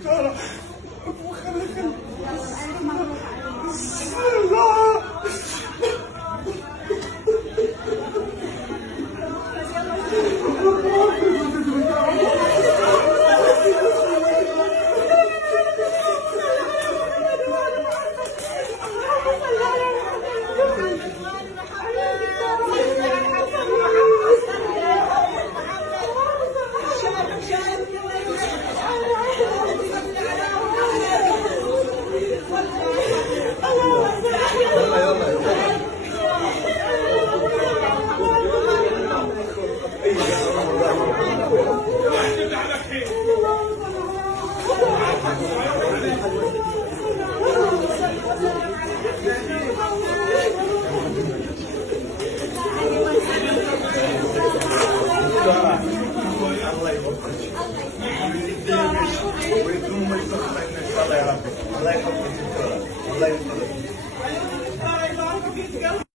دكتورة. وخليك ويدوم ويصلح ان شاء الله يا ربي. الله يحفظك دكتورة. الله يحفظك.